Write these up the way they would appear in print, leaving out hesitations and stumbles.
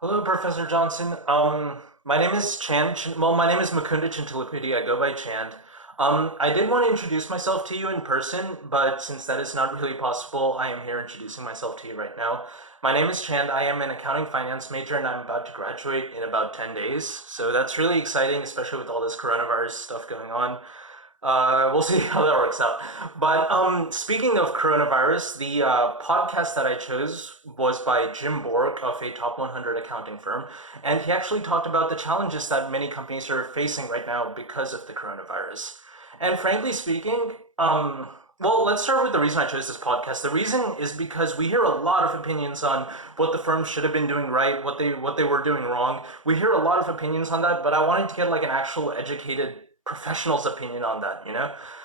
Hello, Professor Johnson. My name is my name is Mukunda Chintalipudi. I go by Chand. I did want to introduce myself to you in person, but since that is not really possible, I am here introducing myself to you right now. My name is Chand. I am an accounting finance major, and I'm about to graduate in about 10 days. So that's really exciting, especially with all this coronavirus stuff going on. We'll see how that works out. But speaking of coronavirus, the podcast that I chose was by Jim Bork of a top 100 accounting firm, and he actually talked about the challenges that many companies are facing right now because of the coronavirus. And frankly speaking, well, let's start with the reason I chose this podcast. The reason is because we hear a lot of opinions on what the firm should have been doing right, what they were doing wrong. We hear a lot of opinions on that, but I wanted to get like an actual educated professional's opinion on that.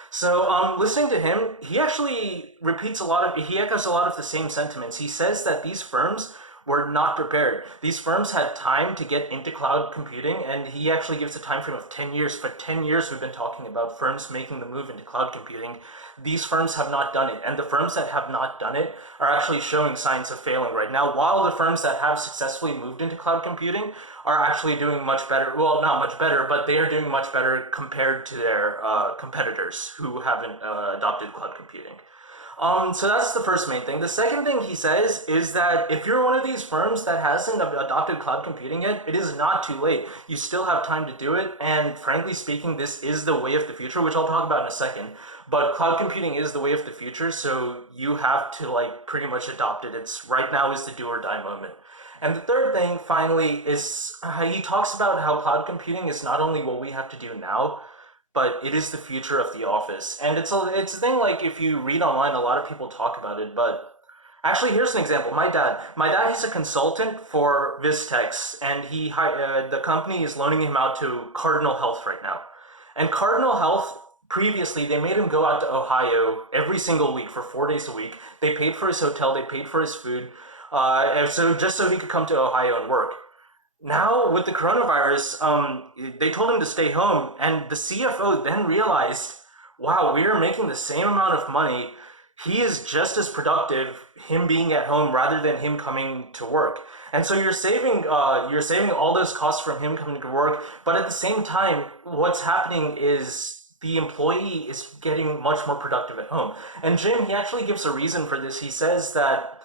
So, listening to him, he actually he echoes a lot of the same sentiments. He says that these firms were not prepared. These firms had time to get into cloud computing, and he actually gives a time frame of 10 years. For 10 years, we've been talking about firms making the move into cloud computing. These firms have not done it, and the firms that have not done it are actually showing signs of failing right now, while the firms that have successfully moved into cloud computing are actually doing much better. Well, not much better, but they are doing much better compared to their competitors who haven't adopted cloud computing. So that's the first main thing. The second thing he says is that if you're one of these firms that hasn't adopted cloud computing yet, it is not too late. You still have time to do it, and frankly speaking, this is the way of the future, which I'll talk about in a second. But cloud computing is the way of the future, so you have to like pretty much adopt it. It's right now is the do or die moment. And the third thing, finally, is he talks about how cloud computing is not only what we have to do now, but it is the future of the office. And it's a thing like if you read online, a lot of people talk about it. But actually, here's an example. My dad, he's a consultant for Vistex, and the company is loaning him out to Cardinal Health right now. And Cardinal Health, previously, they made him go out to Ohio every single week for 4 days a week. They paid for his hotel, they paid for his food, and so just so he could come to Ohio and work. Now, with the coronavirus, they told him to stay home, and the CFO then realized, wow, we are making the same amount of money. He is just as productive, him being at home rather than him coming to work. And so you're saving all those costs from him coming to work, but at the same time, what's happening is the employee is getting much more productive at home. And Jim, he actually gives a reason for this. He says that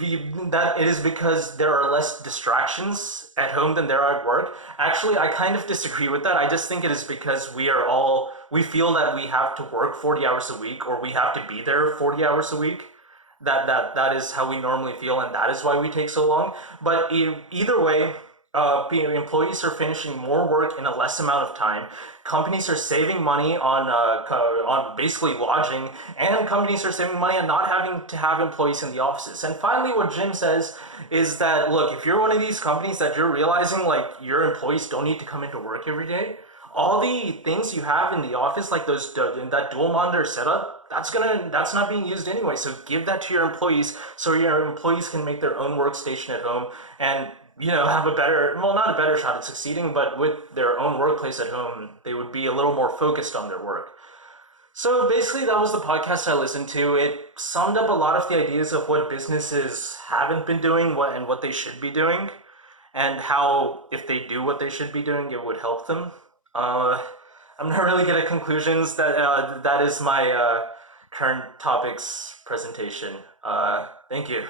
it is because there are less distractions at home than there are at work. Actually, I kind of disagree with that. I just think it is because we feel that we have to work 40 hours a week, or we have to be there 40 hours a week. That is how we normally feel, and that is why we take so long. But either way, employees are finishing more work in a less amount of time. Companies are saving money on basically lodging, and companies are saving money on not having to have employees in the offices. And finally, what Jim says is that look, if you're one of these companies that you're realizing like your employees don't need to come into work every day, all the things you have in the office, like that dual monitor setup, that's not being used anyway. So give that to your employees, so your employees can make their own workstation at home and have a better, well, not a better shot at succeeding, but with their own workplace at home, they would be a little more focused on their work. So basically, that was the podcast I listened to. It summed up a lot of the ideas of what businesses haven't been doing, and what they should be doing, and how if they do what they should be doing, it would help them. Uh, I'm not really good at conclusions. That is my current topics presentation. Thank you.